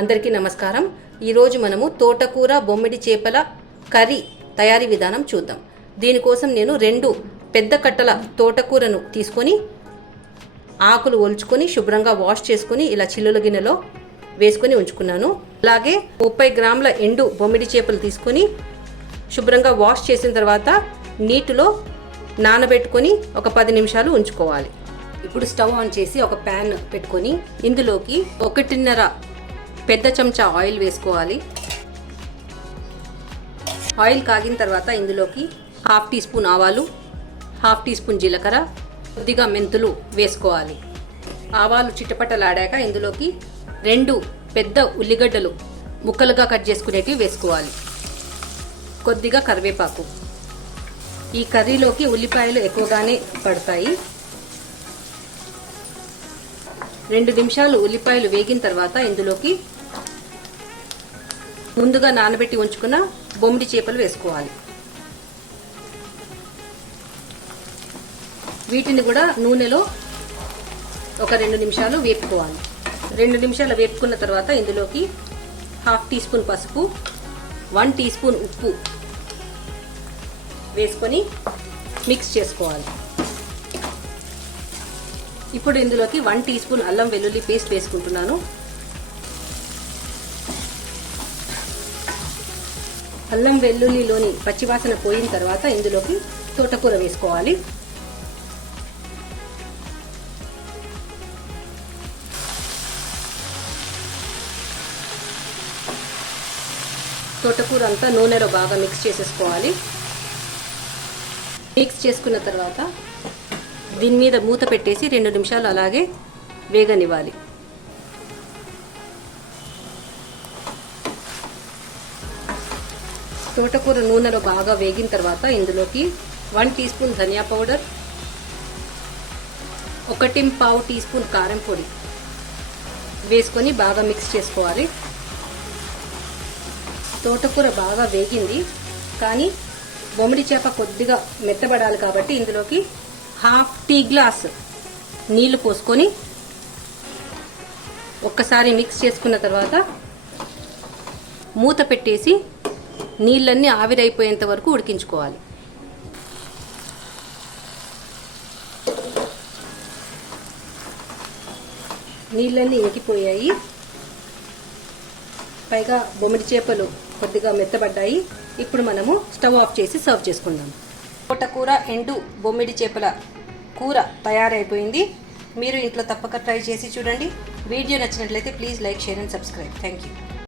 అందరికీ నమస్కారం. ఈరోజు మనము తోటకూర బొమ్మిడి చేపల కర్రీ తయారీ విధానం చూద్దాం. దీనికోసం నేను 2 పెద్ద కట్టల తోటకూరను తీసుకొని ఆకులు ఒలుచుకొని శుభ్రంగా వాష్ చేసుకొని ఇలా చిల్లుల గిన్నెలో వేసుకొని ఉంచుకున్నాను. అలాగే 30 గ్రాముల ఎండు బొమ్మిడి చేపలు తీసుకొని శుభ్రంగా వాష్ చేసిన తర్వాత నీటిలో నానబెట్టుకొని ఒక 10 నిమిషాలు ఉంచుకోవాలి. ఇప్పుడు స్టవ్ ఆన్ చేసి ఒక ప్యాన్ పెట్టుకొని ఇందులోకి 1.5 పెద్ద చెంచా ఆయిల్ వేసుకోవాలి. ఆయిల్ కాగిన తర్వాత ఇందులోకి 1/2 టీ స్పూన్ ఆవాలు, 1/2 టీ స్పూన్ జీలకర్ర, కొద్దిగా మెంతులు వేసుకోవాలి. ఆవాలు చిటపటలాడాక ఇందులోకి 2 పెద్ద ఉల్లిగడ్డలు ముక్కలుగా కట్ చేసుకునేటివి వేసుకోవాలి. కొద్దిగా కరివేపాకు. ఈ కర్రీలోకి ఉల్లిపాయలు ఎక్కువగానే పడతాయి. 2 నిమిషాలు ఉల్లిపాయలు వేగిన తర్వాత ఇందులోకి ముందుగా నానబెట్టి ఉంచుకున్న బొమ్మిడి చేపలు వేసుకోవాలి. వీటిని కూడా నూనెలో ఒక 2 నిమిషాలు వేపుకోవాలి. 2 నిమిషాలు వేపుకున్న తర్వాత ఇందులోకి 1/2 టీ స్పూన్ పసుపు, 1 టీ స్పూన్ ఉప్పు వేసుకొని మిక్స్ చేసుకోవాలి. ఇప్పుడు ఇందులోకి 1 టీ స్పూన్ అల్లం వెల్లుల్లి పేస్ట్ వేసుకుంటున్నాను. అల్లం వెల్లుల్లిలోని పచ్చివాసన పోయిన తర్వాత ఇందులోకి తోటకూర వేసుకోవాలి. తోటకూర అంతా నూనెలో బాగా మిక్స్ చేసేసుకోవాలి. మిక్స్ చేసుకున్న తర్వాత దీని మీద మూత పెట్టేసి 2 నిమిషాలు అలాగే వేగనివ్వాలి. తోటకూర నూనెలో బాగా వేగిన తర్వాత ఇందులోకి 1 టీ స్పూన్ ధనియా పౌడర్, 1.5 టీ స్పూన్ కారం పొడి వేసుకొని బాగా మిక్స్ చేసుకోవాలి. తోటకూర బాగా వేగింది, కానీ బొమ్మిడి చేప కొద్దిగా మెత్తబడాలి కాబట్టి ఇందులోకి 1/2 టీ గ్లాస్ నీళ్లు పోసుకొని ఒక్కసారి మిక్స్ చేసుకున్న తర్వాత మూత పెట్టేసి నీళ్ళన్నీ ఆవిరైపోయేంత వరకు ఉడికించుకోవాలి. నీళ్ళన్నీ ఇంకిపోయాయి, పైగా బొమ్మిడి చేపలు కొద్దిగా మెత్తబడ్డాయి. ఇప్పుడు మనము స్టవ్ ఆఫ్ చేసి సర్వ్ చేసుకుందాం. తోటకూర ఎండు బొమ్మిడి చేపల కూర తయారైపోయింది. మీరు ఇంట్లో తప్పక ట్రై చేసి చూడండి. వీడియో నచ్చినట్లయితే please like, share and subscribe. Thank you.